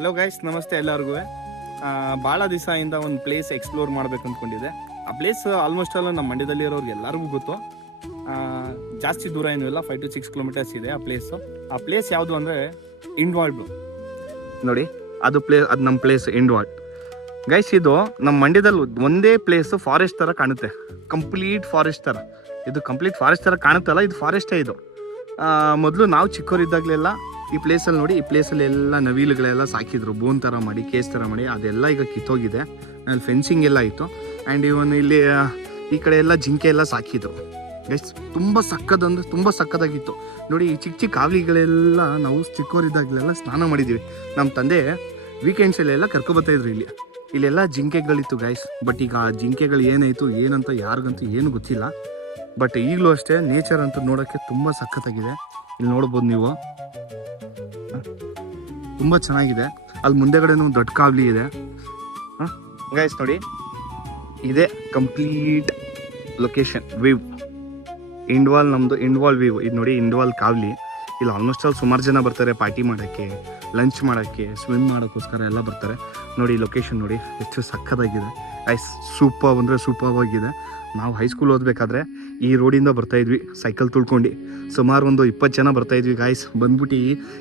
Hello guys, ನಮಸ್ತೆ ಎಲ್ಲರಿಗೂ. ಭಾಳ ದಿವಸದಿಂದ ಒಂದು ಪ್ಲೇಸ್ ಎಕ್ಸ್ಪ್ಲೋರ್ ಮಾಡ್ಬೇಕು ಅಂದ್ಕೊಂಡಿದ್ದೆ. ಆ ಪ್ಲೇಸ್ ಆಲ್ಮೋಸ್ಟ್ ಎಲ್ಲ ನಮ್ಮ ಮಂಡ್ಯದಲ್ಲಿ ಇರೋರಿಗೆ ಎಲ್ಲರಿಗೂ ಗೊತ್ತು. ಜಾಸ್ತಿ ದೂರ ಏನೂ ಇಲ್ಲ, 5 to 6 ಕಿಲೋಮೀಟರ್ಸ್ ಇದೆ ಆ ಪ್ಲೇಸು. ಆ ಪ್ಲೇಸ್ ಯಾವುದು ಅಂದರೆ ಇಂಡ್ವಾಲ್ಡು. ನೋಡಿ, ಅದು ನಮ್ಮ ಪ್ಲೇಸ್ ಇಂಡ್ವಾಲ್ಡ್. ಗೈಸ್, ಇದು ನಮ್ಮ ಮಂಡ್ಯದಲ್ಲಿ ಒಂದೇ ಪ್ಲೇಸು ಫಾರೆಸ್ಟ್ ಥರ ಕಾಣುತ್ತೆ, ಕಂಪ್ಲೀಟ್ ಫಾರೆಸ್ಟ್ ಥರ. ಇದು ಕಂಪ್ಲೀಟ್ ಫಾರೆಸ್ಟ್ ಥರ ಕಾಣುತ್ತಲ್ಲ, ಇದು ಫಾರೆಸ್ಟೇ. ಇದು ಮೊದಲು ನಾವು ಚಿಕ್ಕವರಿದ್ದಾಗಲೆಲ್ಲ ಈ ಪ್ಲೇಸಲ್ಲಿ ನೋಡಿ, ಈ ಪ್ಲೇಸಲ್ಲಿ ಎಲ್ಲ ನವಿಲುಗಳೆಲ್ಲ ಸಾಕಿದ್ರು, ಬೋನ್ ಥರ ಮಾಡಿ, ಕೇಸ್ ಥರ ಮಾಡಿ. ಅದೆಲ್ಲ ಈಗ ಕಿತ್ತೋಗಿದೆ. ಅಲ್ಲಿ ಫೆನ್ಸಿಂಗ್ ಎಲ್ಲ ಇತ್ತು. ಆ್ಯಂಡ್ ಇವನ್ ಇಲ್ಲಿ ಈ ಕಡೆ ಎಲ್ಲ ಜಿಂಕೆ ಎಲ್ಲ ಸಾಕಿದ್ರು. ಎಷ್ಟು ತುಂಬ ಸಕ್ಕದಂದ್ರೆ ತುಂಬ ಸಕ್ಕದಾಗಿತ್ತು. ನೋಡಿ, ಈ ಚಿಕ್ಕ ಚಿಕ್ಕ ಕಾವಲಿಗಳೆಲ್ಲ ನಾವು ಚಿಕ್ಕವರಿದ್ದಾಗಲೆಲ್ಲ ಸ್ನಾನ ಮಾಡಿದ್ದೀವಿ. ನಮ್ಮ ತಂದೆ ವೀಕೆಂಡ್ಸಲ್ಲೆಲ್ಲ ಕರ್ಕೊಬರ್ತಾಯಿದ್ರು. ಇಲ್ಲೆಲ್ಲ ಜಿಂಕೆಗಳಿತ್ತು ಗೈಸ್. ಬಟ್ ಈಗ ಆ ಜಿಂಕೆಗಳು ಏನಾಯಿತು ಏನಂತ ಯಾರಿಗಂತೂ ಏನು ಗೊತ್ತಿಲ್ಲ. ಬಟ್ ಈಗಲೂ ಅಷ್ಟೇ ನೇಚರ್ ಅಂತೂ ನೋಡೋಕ್ಕೆ ತುಂಬ ಸಖತ್ತಾಗಿದೆ. ಇಲ್ಲಿ ನೋಡ್ಬೋದು ನೀವು, ತುಂಬ ಚೆನ್ನಾಗಿದೆ. ಅಲ್ಲಿ ಮುಂದೆಗಡೆನೂ ದೊಡ್ಡ ಕಾವಲಿ ಇದೆ. ಗೈಸ್ ನೋಡಿ, ಇದೇ ಕಂಪ್ಲೀಟ್ ಲೊಕೇಶನ್ ವ್ಯೂ. ಇಂಡ್ವಾಲ್, ನಮ್ಮದು ಇಂಡ್ವಾಲ್ ವ್ಯೂ. ಇದು ನೋಡಿ, ಇಂಡ್ವಾಲ್ ಕಾವಲಿ. ಇಲ್ಲಿ ಆಲ್ಮೋಸ್ಟ್ ಅಲ್ಲಿ ಸುಮಾರು ಜನ ಬರ್ತಾರೆ ಪಾರ್ಟಿ ಮಾಡೋಕ್ಕೆ, ಲಂಚ್ ಮಾಡೋಕ್ಕೆ, ಸ್ವಿಮ್ ಮಾಡೋಕ್ಕೋಸ್ಕರ ಎಲ್ಲ ಬರ್ತಾರೆ. ನೋಡಿ ಲೊಕೇಶನ್ ನೋಡಿ ಎಷ್ಟು ಸಕ್ಕತ್ತಾಗಿದೆ. ಸೂಪರ್ ಅಂದರೆ ಸೂಪರ್ ಆಗಿದೆ. ನಾವು ಹೈಸ್ಕೂಲ್ ಓದಬೇಕಾದ್ರೆ ಈ ರೋಡಿಂದ ಬರ್ತಾಯಿದ್ವಿ ಸೈಕಲ್ ತುಳ್ಕೊಂಡು. ಸುಮಾರು ಒಂದು 20 ಜನ ಬರ್ತಾಯಿದ್ವಿ ಗಾಯ್ಸ್. ಬಂದ್ಬಿಟ್ಟು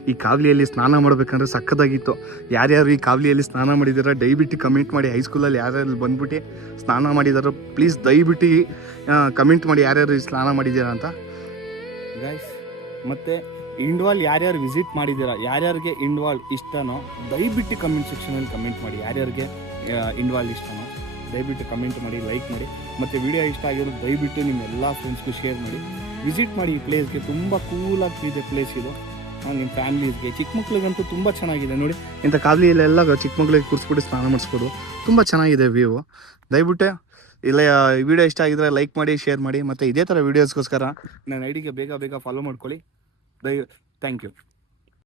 ಈ ಕಾವಲಿಯಲ್ಲಿ ಸ್ನಾನ ಮಾಡಬೇಕಂದ್ರೆ ಸಕ್ಕತ್ತಾಗಿತ್ತು. ಯಾರ್ಯಾರು ಈ ಕಾವಲಿಯಲ್ಲಿ ಸ್ನಾನ ಮಾಡಿದಾರ ದಯವಿಟ್ಟು ಕಮೆಂಟ್ ಮಾಡಿ. ಹೈಸ್ಕೂಲಲ್ಲಿ ಯಾರ್ಯಾರು ಬಂದ್ಬಿಟ್ಟು ಸ್ನಾನ ಮಾಡಿದಾರೋ ಪ್ಲೀಸ್ ದಯವಿಟ್ಟು ಕಮೆಂಟ್ ಮಾಡಿ, ಯಾರ್ಯಾರು ಸ್ನಾನ ಮಾಡಿದ್ದೀರಾ ಅಂತ ಗಾಯ್ಸ್. ಮತ್ತು ಇಂಡ್ವಾಲ್ ಯಾರ್ಯಾರು ವಿಸಿಟ್ ಮಾಡಿದ್ದೀರಾ, ಯಾರ್ಯಾರಿಗೆ ಇಂಡ್ವಾಲ್ ಇಷ್ಟನೋ ದಯವಿಟ್ಟು ಕಮೆಂಟ್ ಸೆಕ್ಷನಲ್ಲಿ ಕಮೆಂಟ್ ಮಾಡಿ. ಯಾರ್ಯಾರಿಗೆ ಇಂಡ್ವಾಲ್ ಇಷ್ಟನೋ ದಯವಿಟ್ಟು ಕಮೆಂಟ್ ಮಾಡಿ, ಲೈಕ್ ಮಾಡಿ. ಮತ್ತು ವಿಡಿಯೋ ಇಷ್ಟ ಆಗಿರೋದು ದಯವಿಟ್ಟು ನಿಮ್ಮ ಎಲ್ಲ ಫ್ರೆಂಡ್ಸ್ಗೂ ಶೇರ್ ಮಾಡಿ. ವಿಸಿಟ್ ಮಾಡಿ ಈ ಪ್ಲೇಸ್ಗೆ. ತುಂಬ ಕೂಲಾಗ್ತಿದೆ ಪ್ಲೇಸ್ ಇದು. ನಿಮ್ಮ ಫ್ಯಾಮಿಲೀಸ್ಗೆ, ಚಿಕ್ಕ ಮಕ್ಳಿಗಂತೂ ತುಂಬ ಚೆನ್ನಾಗಿದೆ. ನೋಡಿ, ಇಂಥ ಕಾವಲಿಯಲ್ಲೆಲ್ಲ ಚಿಕ್ಕ ಮಕ್ಳಿಗೆ ಕೂರಿಸ್ಬಿಟ್ಟು ಸ್ನಾನ ಮಾಡಿಸ್ಬೋದು. ತುಂಬ ಚೆನ್ನಾಗಿದೆ ವ್ಯೂ. ದಯವಿಟ್ಟು ಇಲ್ಲ ವಿಡಿಯೋ ಇಷ್ಟ ಆಗಿದ್ರೆ ಲೈಕ್ ಮಾಡಿ, ಶೇರ್ ಮಾಡಿ. ಮತ್ತು ಇದೇ ಥರ ವೀಡಿಯೋಸ್ಗೋಸ್ಕರ ನನ್ನ ಐಡಿಗೆ ಬೇಗ ಫಾಲೋ ಮಾಡ್ಕೊಳ್ಳಿ. Thank you.